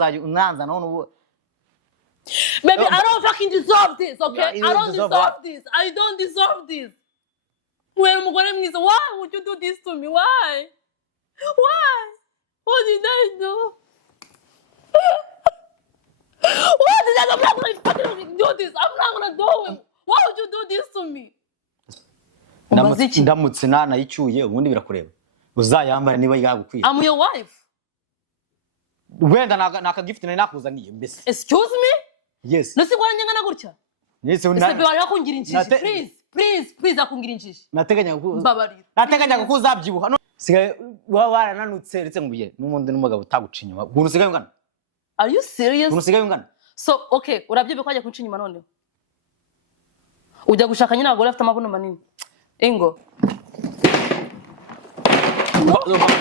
unanza none Baby, I don't fucking deserve this, okay? I don't deserve this. I don't deserve this. Why would you do this to me? Why? Why? What did I do? What did I do? I'm not gonna do this. I'm not gonna do it. Why would you do this to me? Ndamutse nanayicyuye ubundi birakureba. Uzayambara niba yagukwiye. I'm your wife. Wenda naka gift nari nakuzaniye mbese. Excuse me? Yes. Nasi kwa nyanga gutya. Yes, unana. Ese wala kungira injiji. Please akungira injiji. Nateganya kukuzabyibuha. Sigaye warananutse uretse ngubiye n'umundi n'umugabo utaguca inyuma. Guntu sigaye ungana. Are you serious? Guntu sigaye ungana. So, okay, urabyibe kwaje kunca inyuma none. Ujya gushaka nyina abagore afite amabuno manini. Ingo.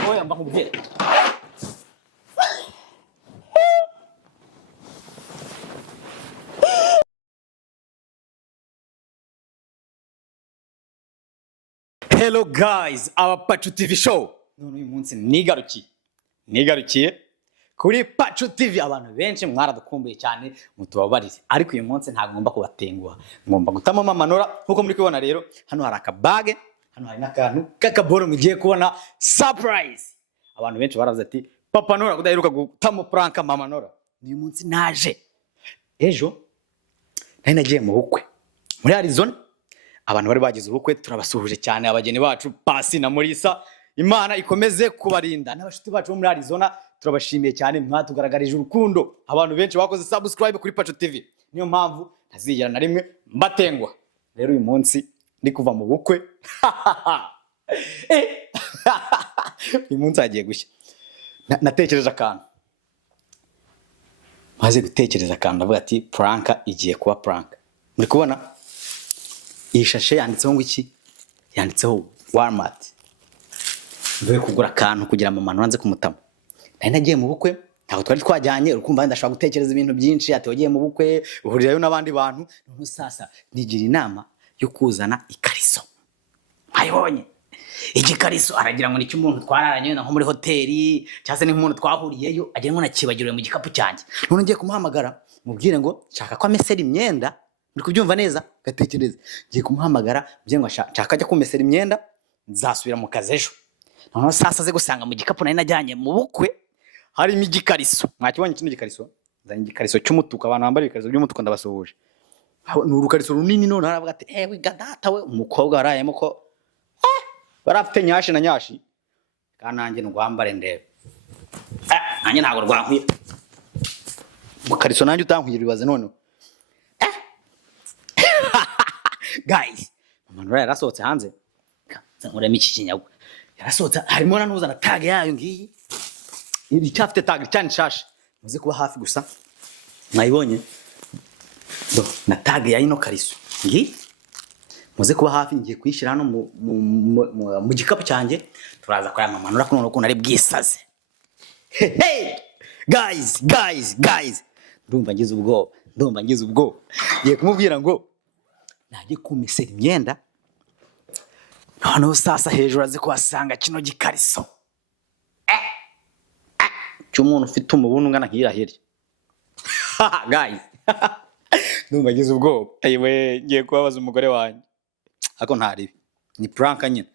Oya mbakubwire. Hello guys, our PACCU TV show. None uyu munsi nigarukiye kuri PACCU TV. Abantu benshi mwaradukumbuye cyane mutubabarire, ariko uyu munsi ntabwo ngomba kubatenguha, ngomba gutamama amanora. Nkuko muri kubona rero, hano hari akabage, hano hari n'akantu kakaboro mugiye kubona surprise. Abantu benshi baravuze ati papa Nora kudaheruka gutamo prank mama Nora. Uyu munsi naje. Ejo nari nagiye mu bukwe muri Arizona. Abantu bari bagize ubukwe turabasuhuje cyane, abageni bacu Pasi na Morisa. Imana ikomeze kubarinda. N'abashuti bacu muri Arizona turabashimiye cyane, mwatugaragarije urukundo. Abantu benshi bakoze subscribe kuri PACCU TV, niyo mpamvu ntazigera na rimwe mbatengwa. Rero uyu munsi ndi kuva mu bukwe. Uyu munsi agiye gushya. Natekereje akantu, maze gutekereza akantu ndavuga ati prank igiye kuba prank. Muri kubona iyi shashe yanditseho ngo iki? Yanditseho Walmart. Mvuye kugura akantu kugira mama nanze kumutama. Nari nagiye mu bukwe, ntabwo twari twajyanye, urukumva ndashaka gutekereza ibintu byinshi. Ati wagiye mu bukwe uhurirayo n'abandi bantu, none sasa nigira inama yo kuzana Ikariso. Ayibonye Ikariso aragira ngo nicyo umuntu twararanye nko muri hoteli cyangwa se n'umuntu twahuriyeyo agira ngo nakibagirwe mu gikapu cyanjye. None ngiye kumuhamagara mubwire ngo nshaka ko amesera imyenda. Muri kubyumva neza gatekereza, ngiye kumuhamagara bye ngo nshaka ajya kumesera imyenda, nzasubira mu kazi ejo. None sasa ze gusanga mu gikapu nari najyanye mu bukwe harimo Ikariso. Mwakibonye kino Ikariso? Nzanye Ikariso cy'umutuku, abantu bambara Ikariso by'umutuku ndabasuhuje. Ni urukariso runini. None aravuga ati ewe gadata we umukobwa warayemo ko barafite nyashi na nyashi, kanange ndwambare ndebe. Nanjye ntabwo rwankwiye mu Kariso, nanjye utankwiye bibaze none. Guys, mama Nora yarasohotse hanze. Nzamuremo iki kinyago. Yarasohotse harimo nanuza na tag yayo ngiyi. Iri cyafite tag cyane shashi. Muze kuba hafi gusa. Mwayibonye? Na tag ya ino Kariso. Ngi? Muze kuba hafi, ngiye kwishyira hano mu gikapu cyanjye. Turaza kwa mama Nora kuno ukuntu ari bwisaze. Hey! Guys. Ndumva ngize ubwoba. Ngiye kumubwira ngo nagiye kumesera imyenda. Noneho sasa hejuru aze kuhasanga kino Ikariso. Cy'umuntu ufite umubunu ungana nk'irahiri. Guys. Ndumva ngize ubwoba. Ayiwe ngiye kubabaza umugore wanjye. Ako ntaribi. Ni prank nyine.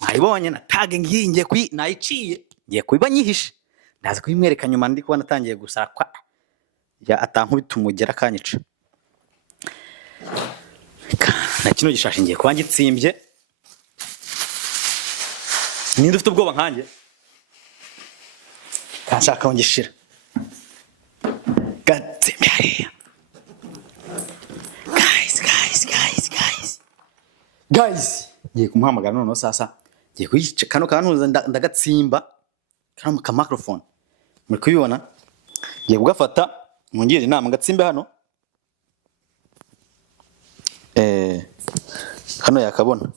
Nayibonye na tag ngiye nayiciye. Ngiye kubiba nyihishe. Ndaza kubimwereka nyuma ndi kubona atangiye gusara kwa. Ya atankubita umugera kanyica. Na kino gishashi ngiye kuba ngitsimbye. Ninde ufite ubwoba nkanjye? Kanshaka ngishira. Gatsimbe hariya. Guys, ngiye kumuhamagara none sasa. Ngiye kuyica kano kantu ndagatsimba. Kano ka microphone. Muri kubibona? Ngiye kugafata mungira inama ngatsimbe hano. Hano yakabona.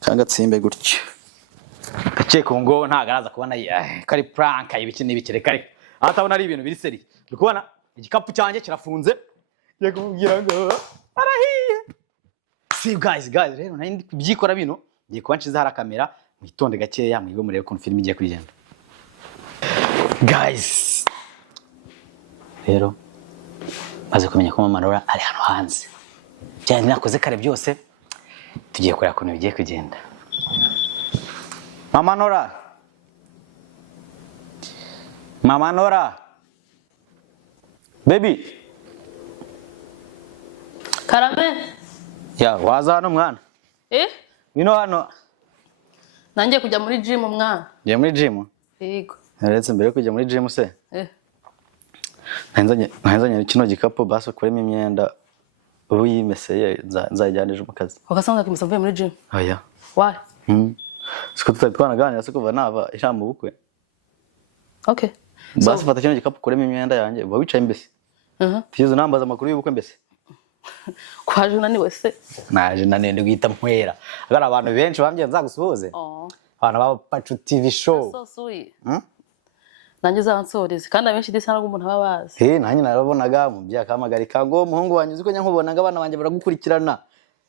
Kangatsimbe gutyo. Gaceko ngo ntagaraza kubona kari prank ibiki n'ibikire kare. Atabona ari ibintu biri seri. Ukubona igikapu cyanjye kirafunze. Ngiye kumubwira ngo arahiye. See guys, rero nari ndi kubyikora bino. Ngiye kuba nshize hari kamera, mwitonde gakeya mwibe murebe ko film igiye kugenda. Guys, rero maze kumenya ko mama Nora ari hano hanze cyane nakoze kare byose tugiye kureba ukuntu bigiye kugenda. Mama Nora, Mama Nora, baby. Karame. Ya waza hano mwana. Bino hano. Nanjye kujya muri gym mwana. Ngiye muri gym? Yego. Naretse mbere kujya muri gym se? Nahenzanye kino gikapu basi kuremo imyenda uyimeseye nzajyanije mu kazi. Ugasanga kimisa mvuye muri gym? Oya. Why? Siko twanaganira se kuva nava ijambo bukwe. Okay. Basi fata kino gikapu kuremo imyenda yanjye ba wicaye mbese. Tizo nambaza makuru y'ubukwe mbese. Kwaje unaniwe se? Naje nanende guhita mpwera. Agara abantu benshi bambye nzagusuhuze. Abantu ba PACCU TV show. So sweet. Nanjye zabansoreze kandi abenshi disa no umuntu ababazi. Nanjye narabonaga mu byakamagarika ngo umuhungu wanyu uziko nyankubonaga abana banje baragukurikirana.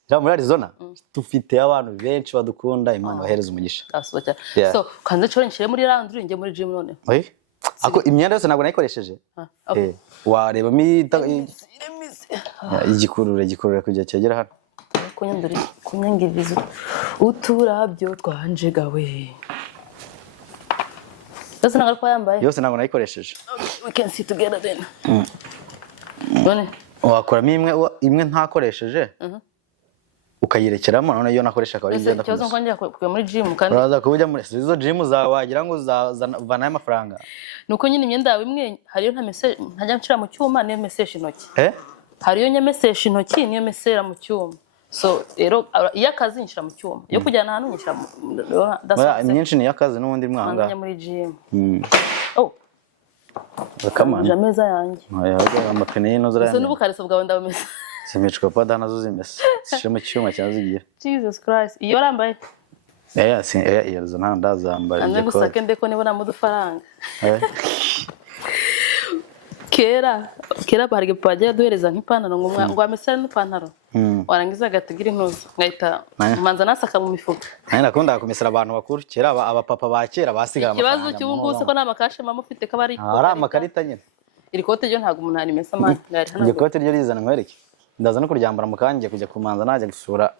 Jya muri Arizona dufite abantu benshi badukunda Imana bahereza umugisha. Asohoka. So kanze cyo nshire muri laundry nge muri gym none. Ako imyenda yose ntabwo nayikoresheje. Wareba igikurure kujya cyegera hano. Kunyangiriza uturabyo twanjegawe. Yose ntabwo kwa yambaye. Yose ntabwo nayikoresheje. We can see together then. None wakoramo imwe ntakoresheje. Ukayirekeramo none yo nakoresha akaba ari ngenda. Cyozo nkonje kujya muri gym kandi. Uraza kubujya muri izo gym zawagira ngo vana y'amafaranga. Nuko nyine imyenda yawe imwe hariyo nta message ntajya nshira mu cyuma niyo message intoki. Hariyo nya message intoki niyo mesera mu cyuma. So rero iyakazi nshira mu cyuma. Yo kujyana hano nshira mu imyinshi ni yakazi n'ubundi mwanga. Anya muri gym. Bakamana. Jameza yanjye. Oya amapene y'ino zara. So n'ubukariso bwawe ndabumesa. Simechwa pada nazo zimesa. Shimo cyuma cyazigiye. Jesus Christ. Iyo rambaye. Iyo zo nta ndazambaye. Ande gusake ndeko nibona mu dufaranga. Kera barige pajya duhereza nk'ipantaro ngo amesera n'ipantaro. Warangiza gatugira intuzo ngahita manza nasaka mu mifuka. Nari nakunda kumesera abantu bakuru kera abapapa ba kera basigara amafaranga. Ikibazo cy'ubunguse ko namakashe mama ufite kabari. Ari amakarita nyine. Iri kote ryo ntago umuntu ari mesa man. Iri kote ryo rizana nkwereke. Ndaza no kuryambara mu kanje kujya kumanza najya gusura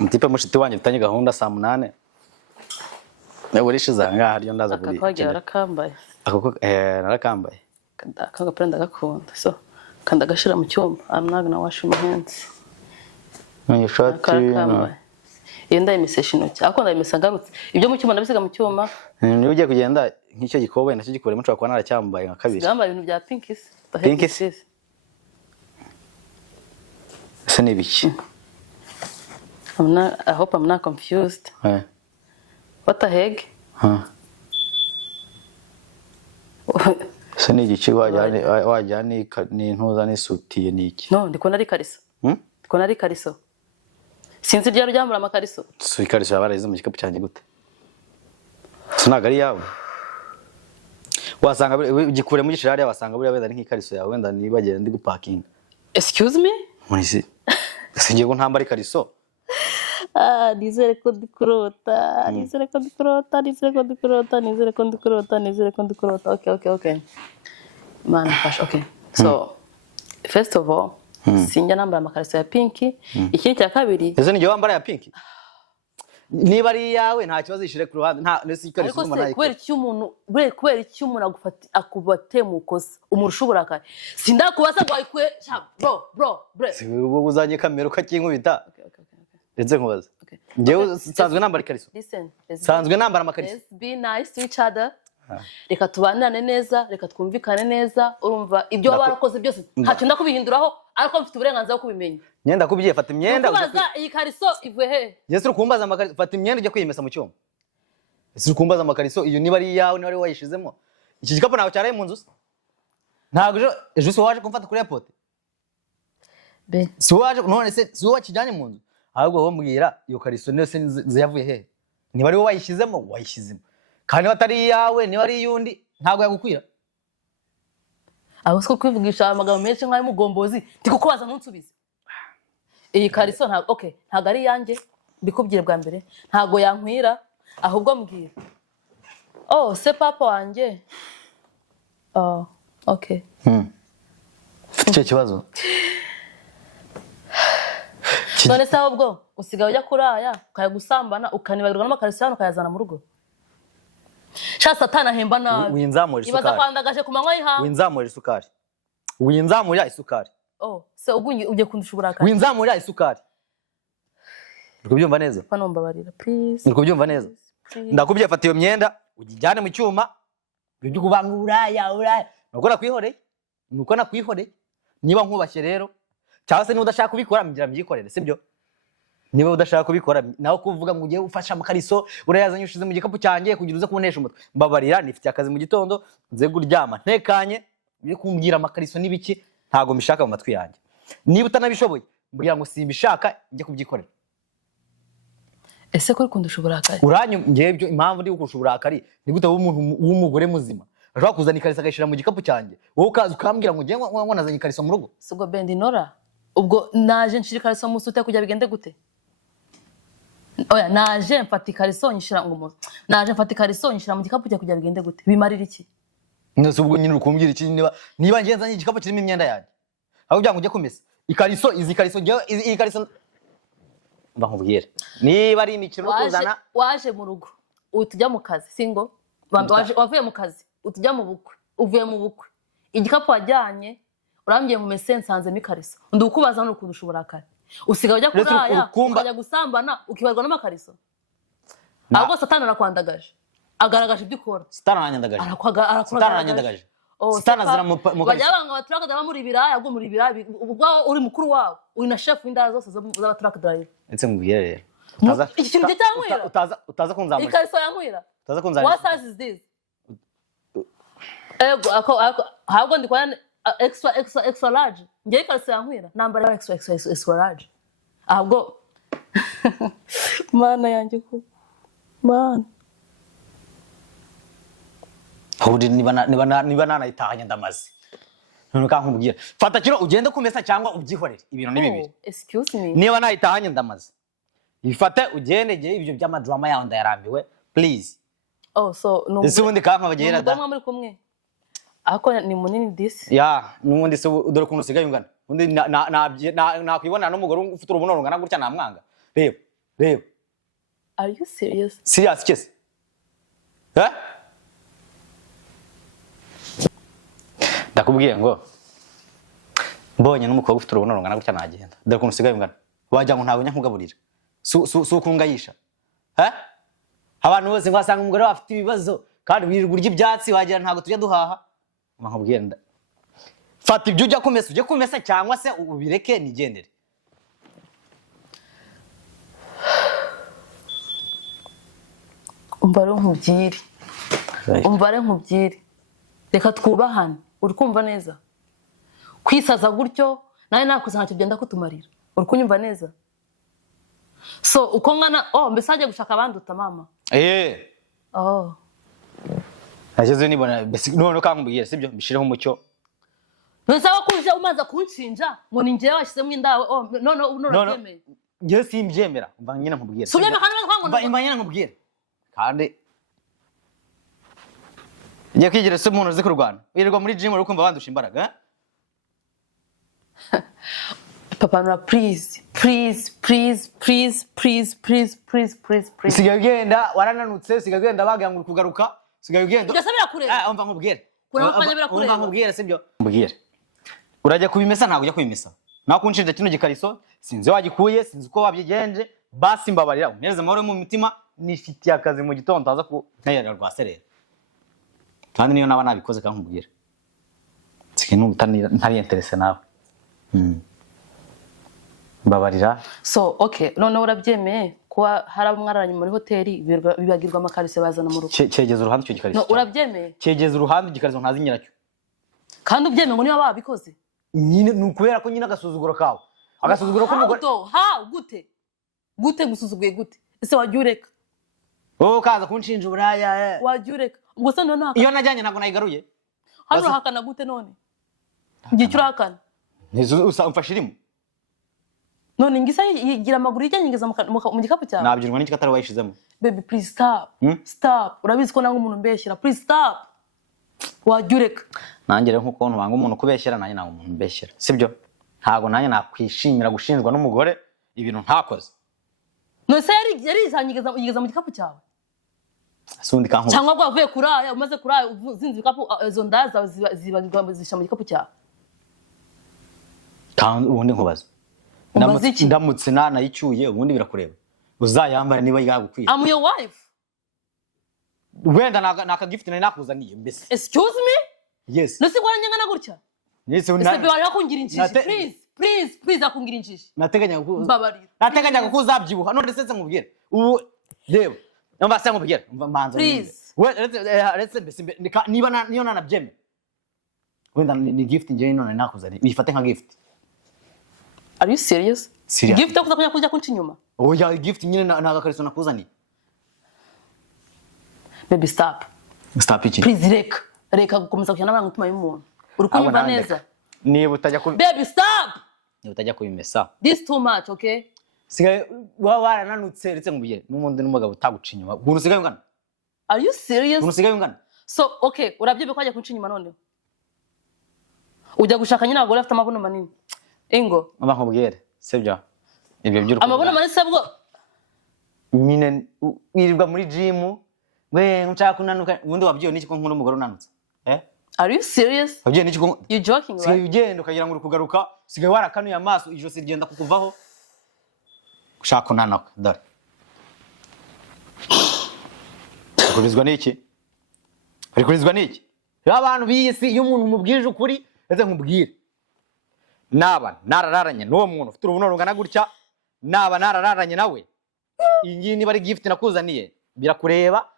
umutipe mushiti wanjye bitanye gahunda saa 8. Naburishiza ngaha ryo ndaza kuri. Akakwagera arakambaye. Ako narakambaye. Kagapenda gakunda. So kanda gashira mu cyumba. I'm not gonna wash my hands. Ni shati. Yenda imesesha intoki. Ako ndayimesa ngarutse. Ibyo mu cyuma ndabisiga mu cyuma. Niba ugiye kugenda nk'icyo gikowe nacyo gikoremo nshobora kuba naracyambaye nka kabiri. Gambaye ibintu bya pinkis. Pinkis. Ese ni biki? I hope I'm not confused. What the heck? Ese ni igiki wajyana n'intuza n'isutiye niki? No, ndiko nari Ikariso. Ndiko nari Ikariso. Sinzi ryari ryambura amakariso. So Ikariso yabarayize mu gikapu cyanjye gute? Sinagari yawe. Wasanga gikure mu gicirari wasanga buri wenda nk'Ikariso yawe wenda nibagere ndi guparking. Excuse me? Munisi. Singiye ko ntambara Ikariso. Nizere ko ndikurota. Okay. Man, gosh, okay. So, first of all, sinjya nambara amakariso ya pinki. Ikindi cya kabiri. Ese ni wambara ya pinki? Niba ari yawe nta kibazo ishire ku ruhande nta nesi Ikariso umuntu nayo. Kubera iki umuntu akubate mu kosa. Umurusha uburakari. Sindakubaza ngo ayikwe bro. Ubwo uzanye kamera ukakinkubita. Ndetse nkubaza. Ngewe sanzwe nambara Ikariso. Listen. Sanzwe nambara amakariso. Let's be nice to each other. Reka tubanane neza, reka twumvikane neza, urumva ibyo wabarakoze byose ntacyo ndakubihinduraho ariko mfite uburenganzira bwo kubimenya. Nyenda kubyiye fata imyenda. Kubaza iyi kariso ivuye he? Yesu rukumbaza amakariso fata imyenda ujye kwiyemesa mu cyuma. Yesu rukumbaza amakariso iyo niba ari yawe niba ari wayishizemo. Iki gikapu nawe cyaraye mu nzu. Ntago ejo so waje kumfata kuri airport. Si waje none se si wakijanye mu nzu. Ahubwo wo mbwira iyo kariso nese ziyavuye he? Niba ari wowe wayishizemo. Kandi batari yawe niba ari yundi ntago yagukwira. Aho siko kwivugisha amagambo menshi nk'ayo mugombozi ndikukubaza ntunsubize. Iyi kariso ntago ari yanjye bikubwire bwa mbere ntago yankwira ahubwo mbwira. C'est papa wanjye. Okay. icyo kibazo none se ahubwo usigaye ujya kuraya ukajya gusambana ukanibagirwa n'amakariso hano ukayazana mu rugo sha satana ahemba nabi winzamura isukari ibaza kwandagaje ku manywa y'ihangu winzamura isukari se ubwo ujye kundusha uburakari winzamura isukari uri kubyumva neza panombabarira please uri kubyumva neza ndakubye fata iyo myenda ujyane mu cyuma byo kubanga uraya nuko nakwihoreye niba nkubashye rero cyangwa se niba udashaka kubikora mbigira mbyikorere sibyo niba udashaka kubikora naho kuvuga ngo ugiye ufasha amakariso urayazanye ushize mu gikapu cyanjye kugira uze kubonesha umutwe mbabarira nifite akazi mu gitondo nze kuryama ntekanye byo kumbwira amakariso n'ibiki ntago mbishaka mu matwi yanjye niba utanabishoboye mbwira ngo simbishaka njye kubyikorera ese ko kundusha uburakari ngiye byo impamvu ndi gukusha uburakari ni gute umuntu w'umugore muzima ashobora kuzana ikariso agashira mu gikapu cyanjye wowe ukaza ukambwira ngo ngiye ngo nazanye ikariso mu rugo sibwo bendi nora ubwo naje nshira ikariso mu sute kujya bigende gute oya naje mfata ikariso nyishira ngo naje mfata ikariso nyishira mu gikapu cya kujya bigende gute bimarira iki nose ubwo nyine ukumbwira iki niba ngiye nzanye igikapu kirimo imyenda yanjye aho byangu ujye kumesa ikariso iyi kariso mba nkubwira niba ari imikino kuzana waje mu rugo utujya mu kazi singo wavuye mu kazi utujya mu bukwe uvuye mu bukwe igikapu wajyanye urambye mu mese nsanze mikariso ndukubaza no kundusha uburakari usigaye ujya kuraya ukajya gusambana ukibarwa n'amakariso ahubwo satani arakwandagaje agaragaje ibyo ukora satani aranyandagaje satani azira mu bajya banga abaturage muri ibiraya ubwo muri ibiraya ubwo uri mukuru wabo uri na chef w'indaya zose z'abaturage drive ndetse mubwire rero iki kintu cyangwira utaza kunzamura ikariso yankwira utaza kunzamura what size is this ego ahubwo ndi kwa extra large ngiye ikariso yankwira nambara extra large ahubwo mana yanjye ko mana hodi niba nanayitahanye ndamaze none kankubwira fata kiro ugende kumesa cyangwa ubyihorere ibintu ni bibiri excuse me niba nayitahanye ndamaze ifate ugende giye ibyo by'amadrama yawe ndayarambiwe please so no ese ubundi kankabagera da muri kumwe ako ni munini this nubundi se dore kuntu usigaye ungana undi nakwibona n'umugore ufite urubuno rungana gutya namwanga reba are you serious kese ndakubwiye ngo mbonye n'umukobwa ufite urubuno rungana gutya nagenda dore kuntu usigaye ungana wajya ngo ntabwo nyakugaburira si ukungayisha abantu bose ngo wasanga umugore afite ibibazo kandi wirirwa urya ibyatsi wagira ntabwo tujya duhaha nkubwira fata ibyo ujya kumesa cyangwa se ubireke nigendere umbare nkubwire reka twubahane uri kumva neza kwisaza gutyo nawe nakuze ntacyo byenda kutumarira uri kunyumva neza so uko ngana mbese ajya gushaka abandi utamama nageze nibona none kankubwira sibyo mbishireho umucyo nusaba kuje umaza kunshinja ngo ni ngiye washyizemo indawe none byemeye ngiye simbyemera mba nyine nkubwira subyemera kandi kwangu mba nyine nkubwira kandi ngiye kwigira se umuntu uzi kurwana wirirwa muri gym uri kumva bandusha imbaraga papa nura please sigaye ugenda warananutse sigaye ugenda bagira ngo kugaruka sigaye ugenda ugasabira kureba umva nkubwire umva nkubwire sibyo mbwire urajya kubimesa ntabwo ujya kubimesa nakunshinja kino gikariso sinzi wagikuye sinzi uko wabyigenje basi mbabarira unereze amahoro mu mitima nifitiye akazi mu gitondo taza kuntayera rwa serera kandi niyo naba nabikoze kankubwira sikintu ntari interesse nawe mbabarira so okay none urabyemeye kuba hari abamwararanye muri hoteli bibagirwa amakariso bazana mu rugo cyegeza uruhande icyo gikariso urabyemeye cyegeza uruhande igikariso ntazi nyiracyo kandi ubyemeye ngo niba babikoze nyine nukubera ko nyine agasuzuguro kawe agasuzuguro k'umugore gute gusuzuguye gute ese wajya ureka wowe kaza kunshinja uburaya wajya ureka ubwo se none iyo najyanye ntabwo nayigaruye hano urahakana gute none igihe urahakana umfashe irimo none ngisa yigira amaguru yijyanyingeza mu gikapu cyawe nabyirwa n'iki katari wayishizemo baby please stop urabizi ko nanga umuntu mbeshyira please stop wajya ureka nanjye rero nkuko wanga umuntu kubeshyera nanjye ntabwo umuntu mbeshyera sibyo ntabwo nanjye nakwishimira gushinjwa n'umugore ibintu ntakoze nose yari yigeza mu gikapu cyawe sundi kanko cyangwa gwavuye kuraya umaze kuraya uzinze ibikapu izo ndaza zibagirwa zisha mu gikapu cyawe kandi ubundi nkubaza ndamutse nanayicyuye ubundi birakureba uzayambara niba yagukwiye I'm your wife wenda naka gift nari nakuzaniye mbese excuse me yes nose gwaranye ngana gutya yes ese bari bakungira injiji please akungira injiji nateganya ko uzabyibuha none sese nkubwire ubu reba namba se nkubwire mbanza let's mbese niba niyo nanabyeme wenda ni gift nje none nakuzaniye bifate nka gift. Are you serious? Gift akuza kujya kunca inyuma. Oya gift nyine nagakariso nakuzaniye. Baby stop. Stop iki? Please reka gukomeza kujana n'abantu tuma y'umuntu. Uri kunyumva neza. Niba utajya ku Baby stop. Niba utajya kubimesa. This too much, okay? Sigaye warananutse retse ngubiye n'umundi n'umugabo utaguca inyuma. Guntu sigaye ungana. Are you serious? Guntu sigaye ungana. So okay, urabyebe ko ajya kunca inyuma none. Ujya gushaka nyina abagore afite amabuno manini. Ingo. Mama nkubwire, sibyo? Ibyo by'urukundo. Amabuno manini sabwo. Nyine wirirwa muri gym, we nshaka kunanuka, ubundi wabyiyo n'iki ko nkuru umugore unanutse. Are you serious? Wabyiyo n'iki ko You joking, right? Sigaye ugenda ukagira ngo kugaruka, sigaye warakanuye amaso, ijosi rigenda kukuvaho. Ushaka kunanuka, dore. Kurizwa n'iki? Kurizwa n'iki? Abantu biyisi iyo umuntu mubwije ukuri, eze nkubwire. Naba narararanye n'uwo muntu ufite urubuno rungana gutya naba narararanye nawe iyi niba ari gift nakuzaniye birakureba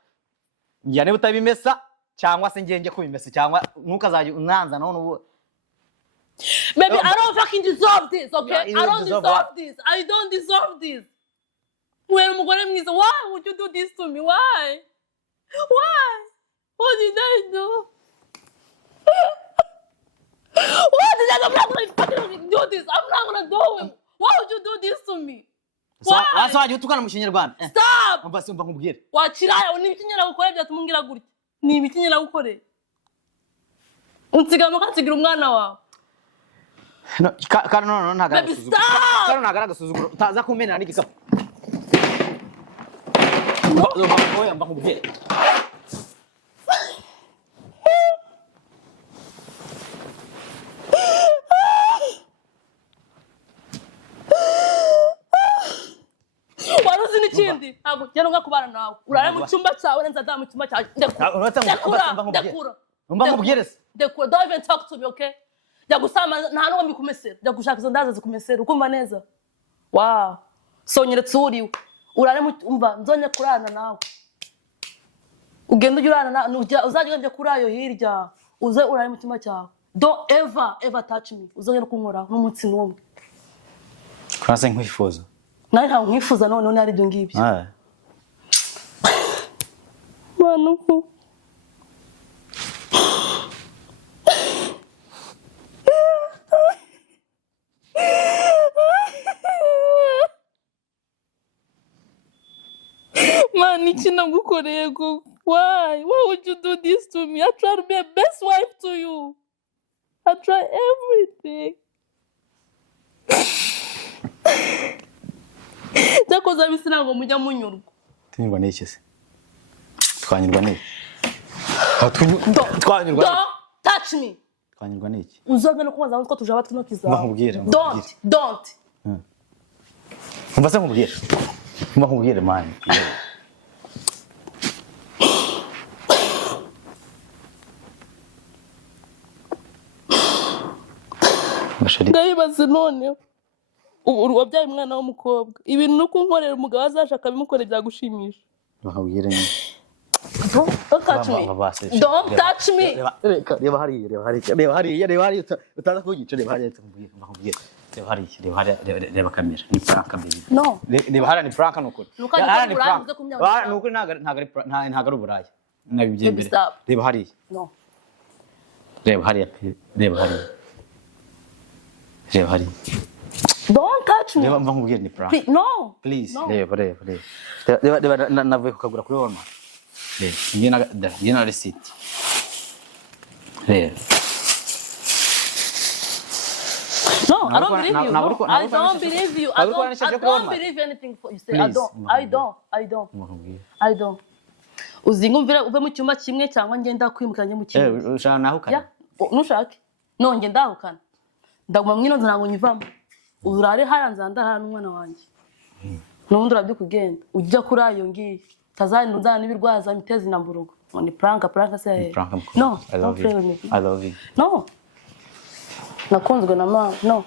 njyane butabimesa cyangwa se ngenge kubimesa cyangwa nukazaje unanza naho nubu. Baby, I don't fucking deserve this, okay? I don't deserve this. I don't deserve this. When umugore mwiza, why would you do this to me? Why? What did I do? What is that? I'm not gonna fucking do this. I'm not gonna do it. Why would you do this to me? Why? Why? Why? You tukana mu Kinyarwanda. Stop. Mbasi umva nkubwire. Wakiraya ni ibikinyera gukora byatumungira gutya. Ni ibikinyera gukore. Unsigama kansigira umwana wawe. Kana no ntagara. Kana ntagara gasuzuguro. Utaza kumena n'igikapu. Oya mba nkubwire. Ikindi ntabwo cyero ngakubana nawe urare mu cyumba cyawe nza da mu cyumba cyawe ndekura umba nkubwire se ndekura don't even talk to me, okay? Jya gusama nta no mbikumesera jya gushaka izo ndaza zikumesera ukumva neza. Wow, so nyeretse uriwe urare mu umva nzonye kurana nawe ugenda urana uzajya njye kurayo hirya uze urare mu cyumba cyawe. Don't ever touch me uzongera kunkora n'umunsi n'umwe. Kwase nkwifuza Nari ntawe nkwifuza none ari byo ngibyo. Manuku. Man, iki nagukoreye go. Why would you do this to me? I try to be a best wife to you. I try everything. Cyakoze abisina ngo mujya munyurwa. Tunyurwa n'iki se? Twanyurwa n'iki? Twanyurwa. Don't touch me. Twanyurwa n'iki? Uzoga no kubaza ko tujaba tunokiza. Don't. Umva se nkubwire. Umva nkubwire man. Ndayibaze none. Wabyaye umwana w'umukobwa ibintu nuko nkorera umugabo azashaka bimukore byagushimisha. Bakabwire ni Don't touch me. Don't touch me. Reba hari utaza kugica reba hari bakubwire reba kamera ni prank baby. No. Reba hari ni prank nuko. Hari ni prank. Nuko ntago ruburaya. Nabibyembere. Reba hari. No. Reba hari. Don't touch me. Reba mva nkubwire ni prank. No. Please. Reba navuye kukagura kuri Walmart. Reba, ngena receipt. Reba. No, I don't believe you. No, I don't believe you. I don't believe anything you say. I don't. Uzingumvira uve mu cyumba kimwe cyangwa ngenda kwimukanye mu kimwe. Ushaka nahukana. Nushake. No nge ndahukana. Ndaguma mwino ntango nyivamo. Urare hayanza ndahana n'umwana wanjye. Nubundi urabyukugenda. Ujya kuri ayo ngiye. Tazani nzana n'ibirwaza mitezi na mburugo. Ni prank say. No, I love you. I love you. No. Nakunzwe na mama. No.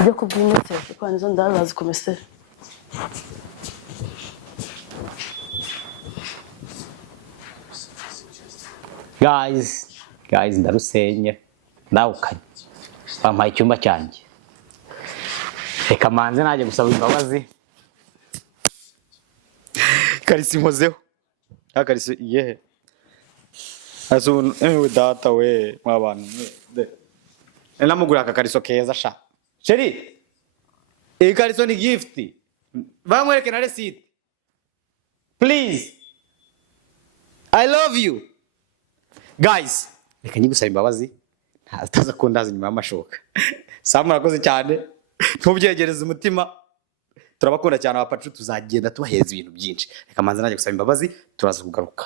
Ujya kubyinetse kuko nizo ndabazi komese. Guys, Irarusenye ndawukanye. Bampaye icyumba cyanjye. Reka manze naje gusaba imbabazi. Ikariso inkozeho. Ikariso iyehe. Azu ewe data we mwabana. Namugura akakariso keza sha. Sheri. Ikariso ni gift. Bamwereke na receipt. Please. I love you. Guys, reka nyigusaba imbabazi. Ntaza ko ndazi nyuma y'amashoka. Samu murakoze cyane. Ntubyegereze umutima. Turabakunda cyane abapaccu tuzagenda tubaheza ibintu byinshi. Reka manze naje gusaba imbabazi turaza kugaruka.